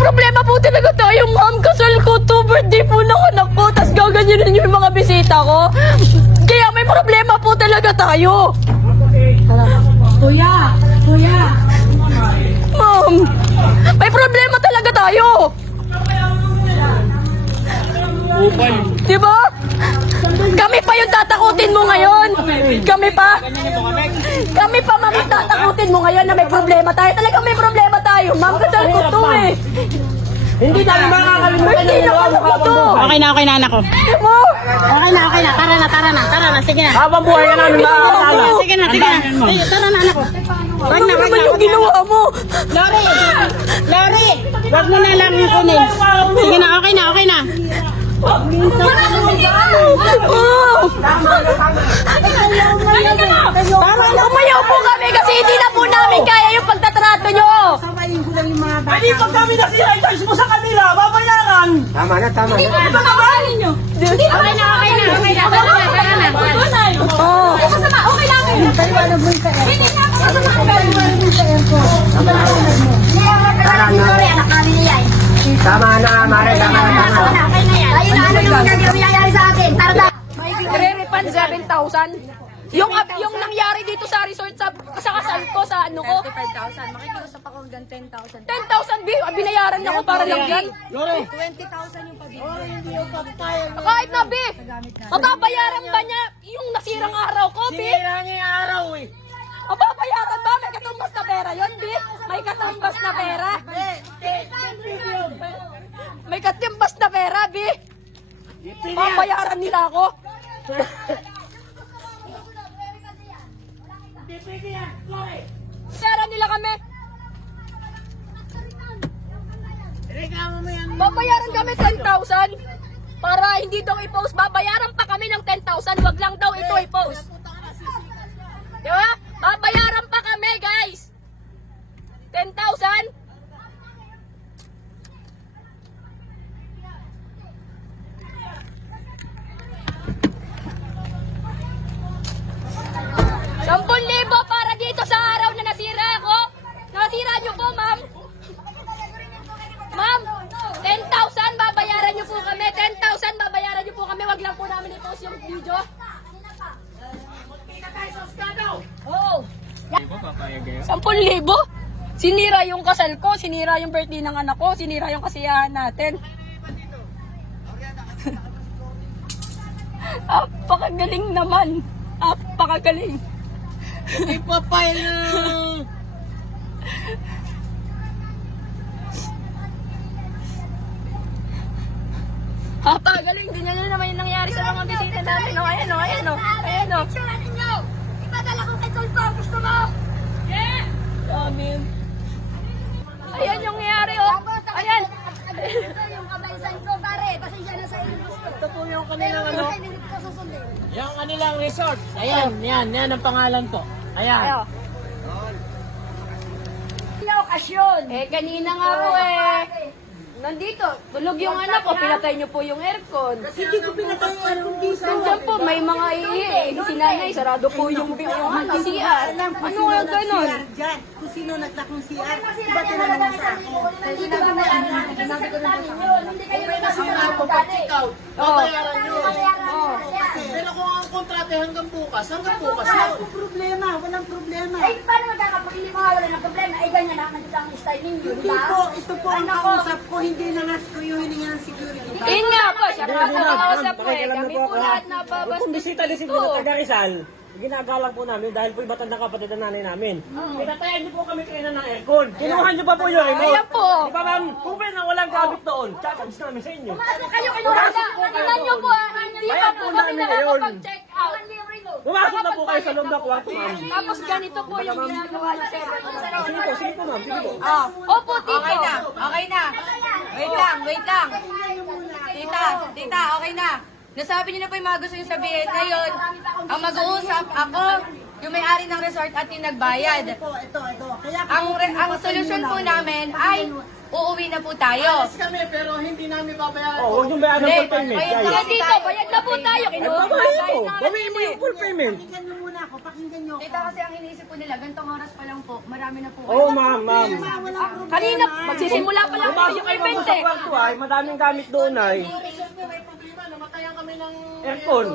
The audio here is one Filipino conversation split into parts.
problema po talaga tayo, ma'am. Kasal ko to, birthday po ng anak ko, tas gaganyanin yung mga bisita ko. Kaya may problema po talaga tayo. Kuya! Kuya! Ma'am, may problema talaga tayo. Diba? Kami pa yung tatakutin mo ngayon. Kami pa, ma'am, yung tatakutin mo ngayon na may problema tayo. Talagang may problema tayo, ma'am. Kasal ko to eh. Hindi tayo makakalimutan Birthday ng anak ko to. Okay na, anak ko. Mo, Okay na. Tara na. Sige na. habang buhay ka namin makakasama. Sige na. Sige, tara na, anak ko. ano naman yung ginawa mo? Lori! Wag mo na lang kunin. Sige na, okay na. Oh. Umayaw po kami kasi hindi na po namin kaya yung pagtatrato nyo. Sabayin ko lang yung mga bata. Hindi pag kami nasira, itays mo sa kanila, babayaran. Tama na. Ito na ba? Okay na. Tara na. Oh. Okay lang. Paliwanag mo yung sa airport. Tama na, Mare, tama na. Re-refund 7,000. Yung nangyari dito sa resort sa kasal ko sa ano ko. 35,000. Makikiusap ako hanggang 10,000. 10,000 binayaran niya ko para lang yan. 20,000 yung pabili. Kahit na bi. Mababayaran ba niya yung nasirang araw ko, bi? Sinira niya yung araw eh. Mababayaran ba? May katumbas na pera yun, bi? May katumbas na pera. May katumbas na pera, bi? Mababayaran nila ako. Pera nila kami. Babayaran kami 10,000 para hindi daw i-post. Babayaran pa kami ng 10,000. Wag lang daw ito i-post. Di ba? Babayaran pa kami, guys. 10,000. ₱10,000 para dito sa araw na nasira ako. Nasira niyo po, ma'am. Ma'am, 10,000 babayaran niyo po kami. 10,000 babayaran niyo po kami. Wag lang po namin i-post yung video. Oo. 10,000? Sinira yung kasal ko, sinira yung birthday ng anak ko, sinira yung kasiyahan natin. Apakagaling naman. Apakagaling. Ipapay na. Apakagaling. Ganyan na naman yung nangyari sa mga bisita natin. O, ayan o. Ipadala ko kay Tolpo. Gusto mo? Amin. Ayan yung nangyari o. Ayan. Ito yung kabaysan ko, pare. Pasensya na sa inyo. Ito po yung kanilang Pero ano. hindi ko susundin. Yung kanilang resort. Ayan, yan ang pangalan ko. Ayan. Ayo. Yung okasyon. Kanina nga po nandito, tulog yung anak ko, pinatay niyo po yung aircon. Hindi ko pinatay yung aircon dito. Nandiyan po, may mga si nanay, sarado po yung CR. Ano nga ganun? Diyan, kung sino nagtakong CR, iba tinanong mo sa akin. Hindi ka ba sinabi ko namin yun? Hindi kayo Ikaw, babayaran nyo. Pero kung ang kontrate hanggang bukas Walang problema, walang problema. Ay, paano magkakapag hindi mawawala ng problema? Ay, ganyan na nandito ang style ninyo, di Hindi ba? po, ito po ang kausap ko, hindi na nga ko yung hininga ng security. Yun nga po, siya pa nakakausap po kami po lahat Kung nababastos bisita din si dito. taga Rizal, ginagalang po namin dahil po iba tanda kapatid ng nanay namin. Pinatayan niyo po kami kanina ng aircon. Kinuha niyo pa po yung remote. Ayan po. Di ba ma'am, kung na walang gamit doon, charge namin sa inyo. Ano kayo kinuha na? Tingnan niyo po, hindi pa po kami nakakapag-check out. Pumasok na po kayo sa loob ng kwarto ma'am. Tapos ganito po yung ginagawa niyo sa Sige po ma'am, sige po. Opo, tito. Okay na. Wait lang. Tita, okay na. Nasabi niyo na po yung mga gusto niyo sabihin. Ngayon, ang mag-uusap ako, yung may-ari ng resort at yung nagbayad. Ito. Kaya Ang solusyon po namin ay uuwi na po tayo. Yes kami pero hindi namin babayaran. Oh, huwag yung bayaran ng full payment. Bayad Guys. Kaya dito, bayad na po tayo. Kinuha ko Babayaran na mo. tayo Babayaran mo yung full payment. pakinggan mo muna ako. pakinggan niyo. Tita, kasi ang iniisip po nila, gantong oras pa lang po, marami na po. Oo, ma'am. Kanina, magsisimula pa lang po Pumasok yung kayo event sa eh. kwarto ay, madaming gamit doon ay. Aircon.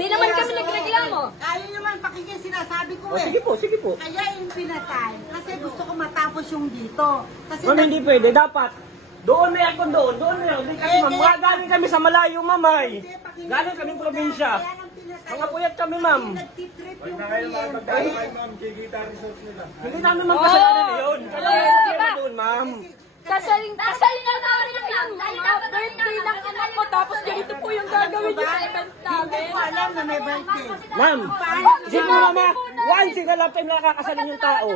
Di naman kami nagreklamo. Ayaw naman pakinggan sinasabi ko O, sige po, sige po. Kaya yung pinatay, kasi gusto ko matapos yung dito. Kasi Ma'am, hindi pwede. Dapat. Doon may aircon doon. Doon may aircon. Kasi ma'am, mga galing kami sa malayo, mamay. Galing kaming probinsya. Mga puyat kami, ma'am. nagtitrip yung kliyente. Hindi namin magkasalanan yun. Kaya Diba? kami doon, ma'am. Kasal nga namin yan. Birthday ng anak ko, tapos ganito po yung gagawin yung event namin. Hindi ko alam na may birthday. Ma'am, hindi mo mama, once in a lifetime nakakasalin yung tao.